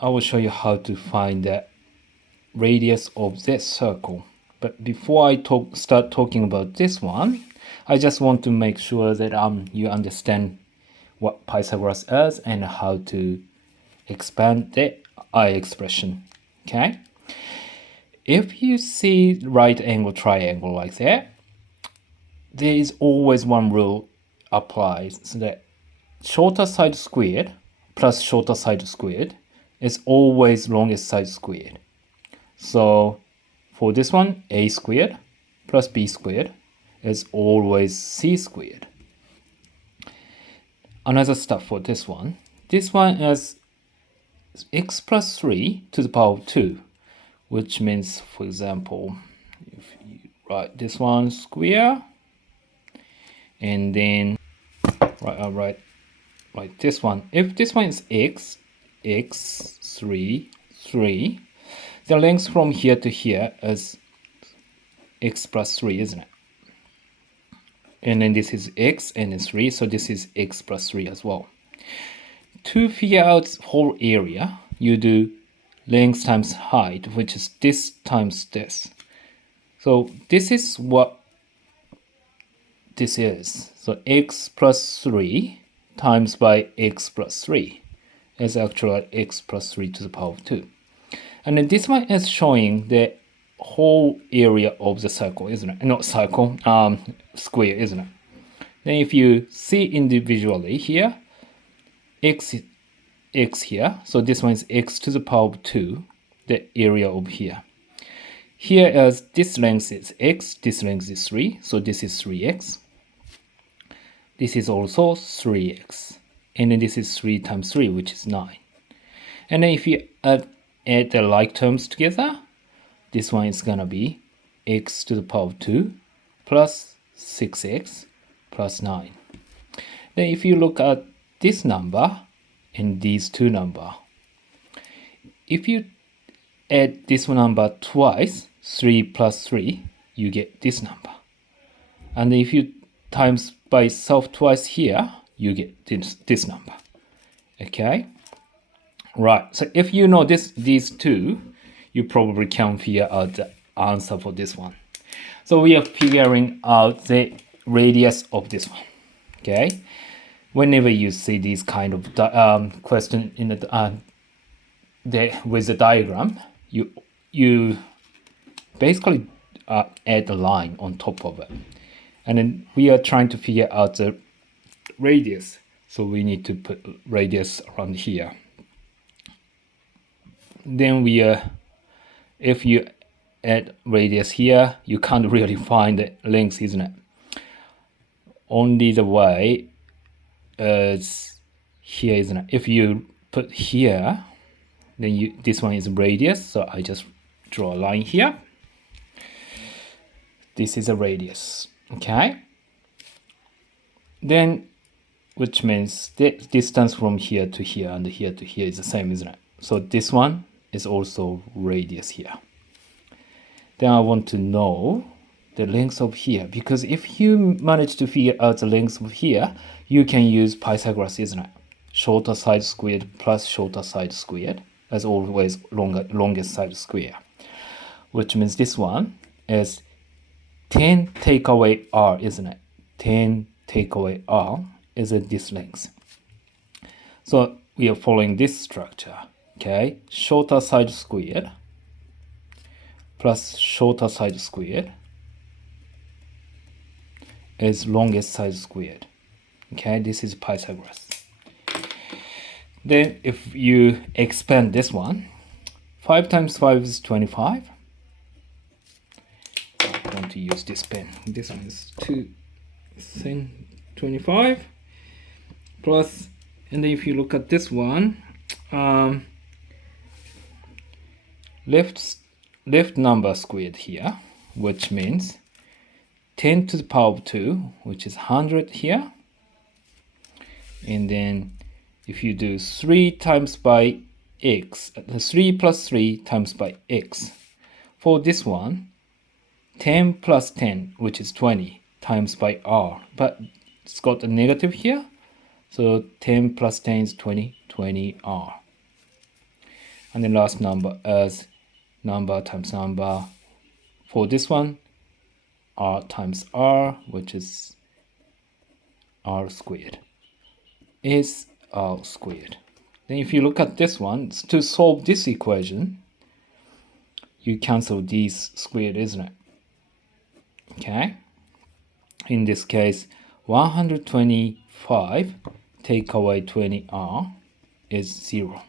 I will show you how to find the radius of this circle. But before I start talking about this one, I just want to make sure that you understand what Pythagoras is and how to expand the I expression. Okay? If you see right angle triangle like that, there is always one rule applies, so that shorter side squared plus shorter side squared is always longest side squared. So for this one, a squared plus b squared is always c squared. Another step for this one is x plus 3 to the power of 2, which means, for example, if you write this one square, and then write this one. If this one is x 3, the length from here to here is x plus 3, isn't it? And then this is x and then 3, so this is x plus 3 as well. To figure out whole area, you do length times height, which is this times this. So this is what this is. So x plus 3 times by x plus 3 is actually x plus 3 to the power of 2. And then this one is showing the whole area of the circle, isn't it? Not circle, square, isn't it? Then if you see individually here, x here, so this one is x to the power of 2, the area over here. Here as this length is x, this length is 3, so this is 3x. This is also 3x. And then this is 3 times 3, which is 9. And then if you add the like terms together, this one is gonna be x to the power of 2 plus 6x plus 9. Then if you look at this number and these two numbers, if you add this number twice, 3 plus 3, you get this number. And if you times by itself twice here, you get this number. Okay? Right, so if you know these two, you probably can figure out the answer for this one. So we are figuring out the radius of this one. Okay? Whenever you see these kind of question in with the diagram, you basically add a line on top of it. And then we are trying to figure out the radius. So we need to put radius around here. Then if you add radius here, you can't really find the length, isn't it? Only the way is here, isn't it? If you put here, then this one is radius, so I just draw a line here. This is a radius, okay? Then, which means the distance from here to here and here to here is the same, isn't it? So this one is also radius here. Then I want to know the length of here, because if you manage to figure out the length of here, you can use Pythagoras, isn't it? Shorter side squared plus shorter side squared, as always longest side square, which means this one is 10 take away r, isn't it? 10 take away r is this length. So we are following this structure. Okay, shorter side squared plus shorter side squared is longest side squared. Okay, this is Pythagoras. Then if you expand this one, 5 times 5 is 25. I want to use this pen. This one is 25 plus, and then if you look at this one, left number squared here, which means 10 to the power of 2, which is 100 here. And then if you do 3 times by x, 3 plus 3 times by x. For this one, 10 plus 10, which is 20, times by r. But it's got a negative here. So 10 plus 10 is 20, 20r. and the last number as number times number. For this one, r times r, which is r squared, is r squared. Then if you look at this one, to solve this equation, you cancel these squared, isn't it? Okay. In this case, 125 take away 20r is 0.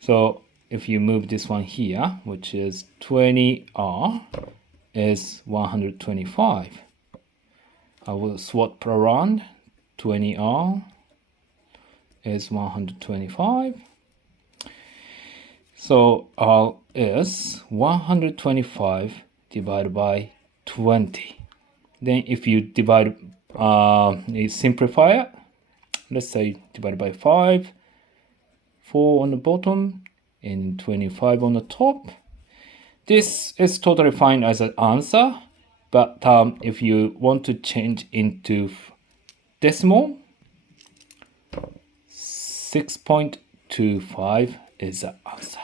So if you move this one here, which is 20r is 125. I will swap around. 20r is 125. So r is 125 divided by 20. Then if you divide, simplify it, let's say divided by 5, 4 on the bottom, and 25 on the top. This is totally fine as an answer, but if you want to change into decimal, 6.25 is the answer.